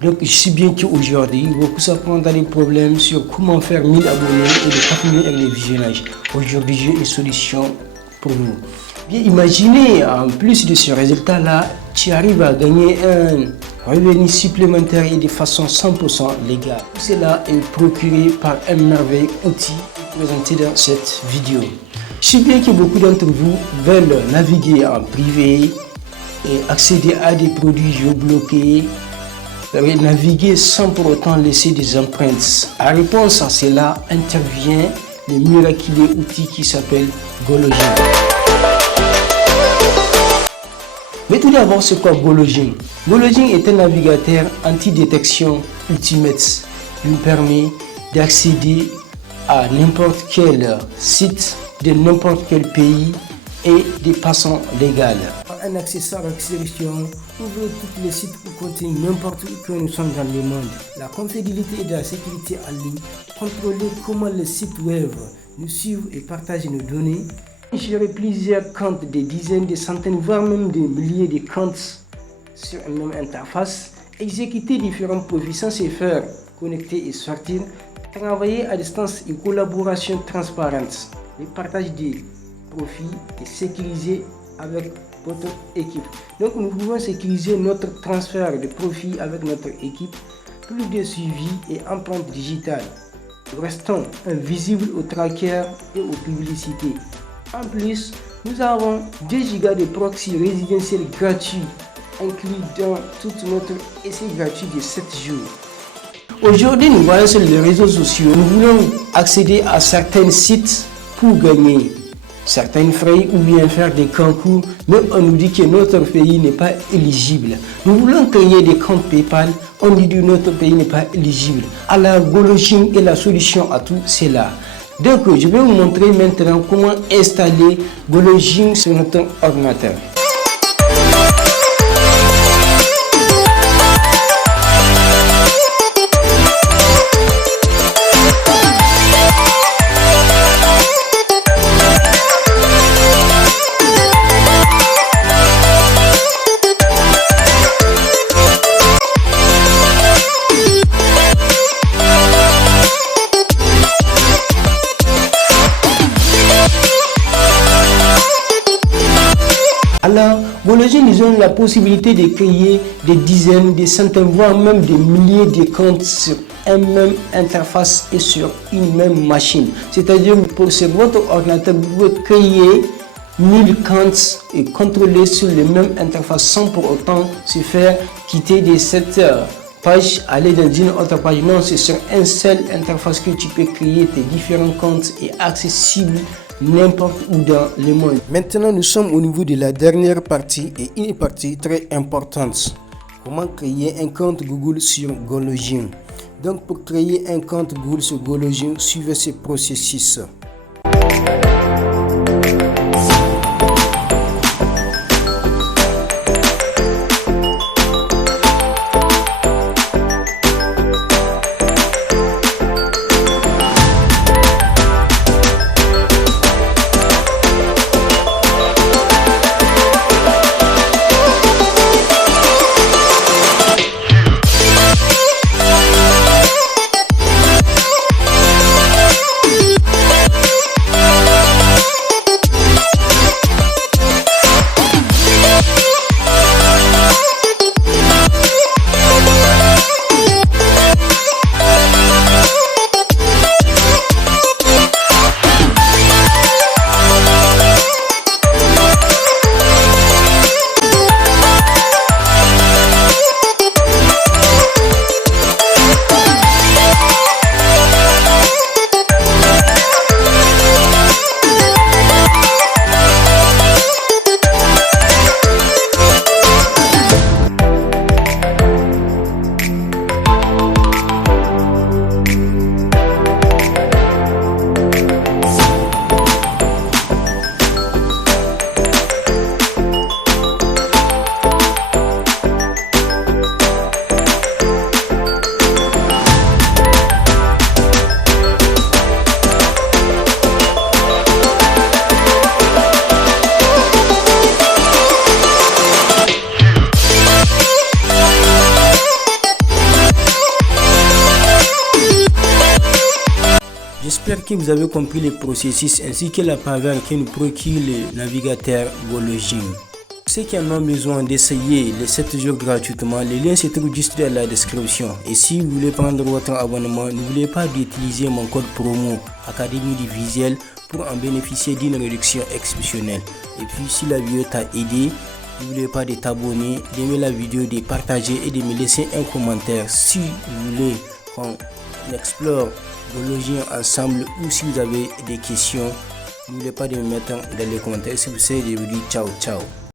Donc, je sais bien qu'aujourd'hui, beaucoup s'apprennent dans des problèmes sur comment faire 1000 abonnés et de 4000 avec les visionnages. Aujourd'hui, j'ai une solution pour vous. Bien, imaginez, en plus de ce résultat-là, tu arrives à gagner un revenu supplémentaire et de façon 100% légale. Tout cela est procuré par un merveilleux outil présenté dans cette vidéo. Je sais bien que beaucoup d'entre vous veulent naviguer en privé et accéder à des produits géobloqués, naviguer sans pour autant laisser des empreintes. En réponse à cela intervient le miraculeux outil qui s'appelle Gologin. Mais tout d'abord, c'est quoi Gologin? Gologin est un navigateur anti-détection ultimate. Il nous permet d'accéder à n'importe quel site de n'importe quel pays et de façon légale. Un accessoire exception ouvre tous les sites ou contiennent n'importe où que nous sommes dans le monde. La confiabilité et de la sécurité en ligne, contrôler comment les sites web nous suivent et partagent nos données. Gérer plusieurs comptes, des dizaines, des centaines, voire même des milliers de comptes sur une même interface. Exécuter différents profils sans se faire connecter et sortir. Travailler à distance et collaboration transparente. Le partage des profits est sécurisé avec votre équipe. Donc nous pouvons sécuriser notre transfert de profits avec notre équipe, plus de suivi et empreinte digitale. Nous restons invisibles aux trackers et aux publicités. En plus, nous avons 2 Go de proxy résidentiel gratuit inclus dans tout notre essai gratuit de 7 jours. Aujourd'hui, nous voyons sur les réseaux sociaux, nous voulons accéder à certains sites pour gagner certains frais ou bien faire des concours, mais on nous dit que notre pays n'est pas éligible. Nous voulons créer des comptes PayPal, on dit que notre pays n'est pas éligible. Alors Gologin est la solution à tout cela. Donc je vais vous montrer maintenant comment installer Gologin sur notre ordinateur. Alors, Gologin, ils ont la possibilité de créer des dizaines, des centaines, voire même des milliers de comptes sur une même interface et sur une même machine. C'est-à-dire, sur votre ordinateur, vous pouvez créer 1000 comptes et contrôler sur les mêmes interfaces sans pour autant se faire quitter de cette page, aller dans une autre page. Non, c'est sur une seule interface que tu peux créer tes différents comptes et accessible n'importe où dans le monde. Maintenant, nous sommes au niveau de la dernière partie et une partie très importante. Comment créer un compte Google sur Gologin? Donc, pour créer un compte Google sur Gologin, suivez ce processus. J'espère que vous avez compris le processus ainsi que la faveur que nous procure le navigateur Gologin. Ceux qui en ont besoin d'essayer les 7 jours gratuitement, le lien se trouve juste dans la description. Et si vous voulez prendre votre abonnement, n'oubliez pas d'utiliser mon code promo Académie du Visuel pour en bénéficier d'une réduction exceptionnelle. Et puis si la vidéo t'a aidé, n'oubliez pas de t'abonner, d'aimer la vidéo, de partager et de me laisser un commentaire si vous voulez qu'on explore Gologin ensemble ou si vous avez des questions. N'oubliez pas de me mettre dans les commentaires. Si vous savez, je vous dis ciao ciao.